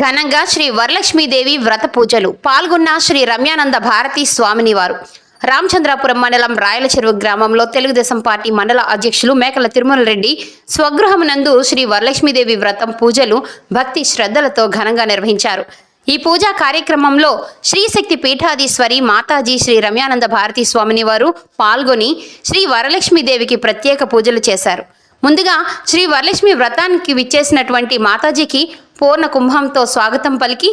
ఘనంగా శ్రీ వరలక్ష్మీదేవి వ్రత పూజలు. పాల్గొన్న శ్రీ రమ్యానంద భారతి స్వామిని వారు. రామచంద్రాపురం మండలం రాయల చెరువు గ్రామంలో తెలుగుదేశం పార్టీ మండల అధ్యక్షులు మేకల తిరుమల రెడ్డి స్వగృహమునందు శ్రీ వరలక్ష్మీదేవి వ్రతం పూజలు భక్తి శ్రద్ధలతో ఘనంగా నిర్వహించారు. ఈ పూజా కార్యక్రమంలో శ్రీశక్తి పీఠాధీశ్వరి మాతాజీ శ్రీ రమ్యానంద భారతి స్వామిని వారు పాల్గొని శ్రీ వరలక్ష్మీదేవికి ప్రత్యేక పూజలు చేశారు. ముందుగా శ్రీ వరలక్ష్మి వ్రతానికి విచ్చేసినటువంటి మాతాజీకి పూర్ణ కుంభంతో స్వాగతం పలికి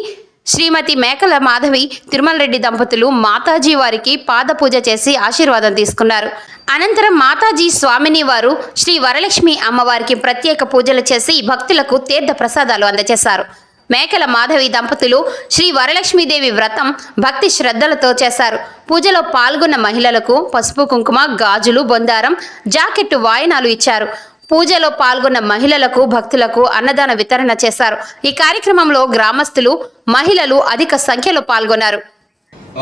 శ్రీమతి మేకల మాధవి తిరుమల రెడ్డి దంపతులు మాతాజీ వారికి పాదపూజ చేసి ఆశీర్వాదం తీసుకున్నారు. అనంతరం మాతాజీ స్వామిని వారు శ్రీ వరలక్ష్మి అమ్మవారికి ప్రత్యేక పూజలు చేసి భక్తులకు తీర్థ ప్రసాదాలు అందజేశారు. మేకల మాధవి దంపతులు శ్రీ వరలక్ష్మీదేవి వ్రతం భక్తి శ్రద్ధలతో చేశారు. పూజలో పాల్గొన్న మహిళలకు పసుపు కుంకుమ గాజులు బొందారం జాకెట్టు వాయనాలు ఇచ్చారు. పూజలో పాల్గొన్న మహిళలకు భక్తులకు అన్నదాన వితరణ చేశారు. ఈ కార్యక్రమంలో గ్రామస్తులు మహిళలు అధిక సంఖ్యలో పాల్గొన్నారు.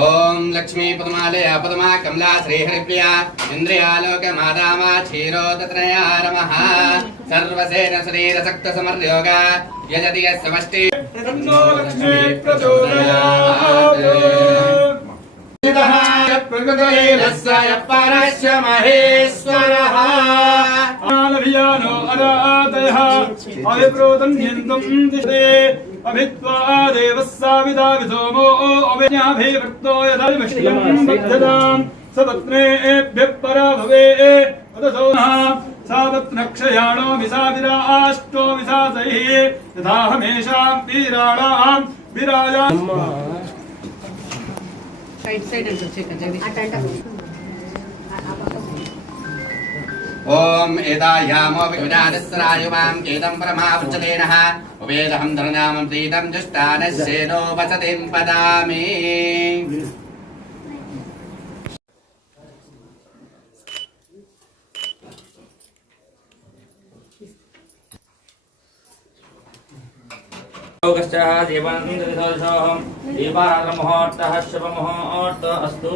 ఓం లక్ష్మీ పదమాలయ పదమా కమలా శ్రీహరిప్రియ ఇంద్రియాలోక మాదామా క్షీరోదత్రయా రమః సర్వసేన శరీర సక్త సమర్యోగ యజతి సమష్టి ప్రచోదయాత్. ప్రకృతైరస్య పరస్య మహేశ్వరః ఆలభియానో అరాదయః అవిప్రోదన్యంతం దిశే అభిత్వా దేవः సావిదా విసోమో అవిజ్ఞాభివృక్తో యదా విమష్యం బద్ధతాం సపత్నేభ్యः పరా భవే. వదసో సావత్నక్షయాణో విసావిరాష్టో విసాసైః యథాహమేషాం వీరాణాం విరాజా. సైడ్ ॐ एतायामो विजानस्रायुवां केदं परमावचलेनः। उपेदहं धननामं प्रीतं जुष्टानश्येनो वचतिं पदामि। देवानन्दविधोऽहं देवारमहोट्टः शुभमहोट्ट अस्तु।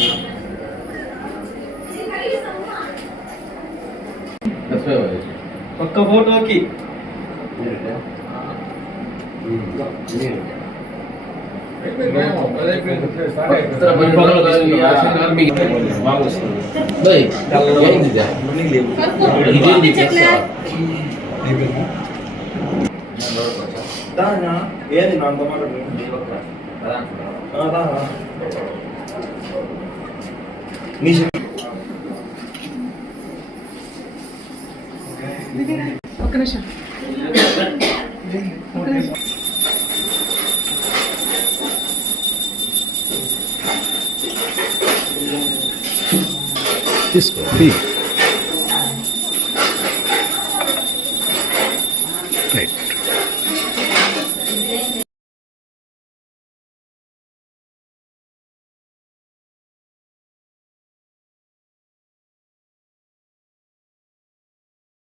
ఒక్క ఫోటోకి. ఏది నా అంత మాట నీ ఒక్క నిమిషం. తీసుకో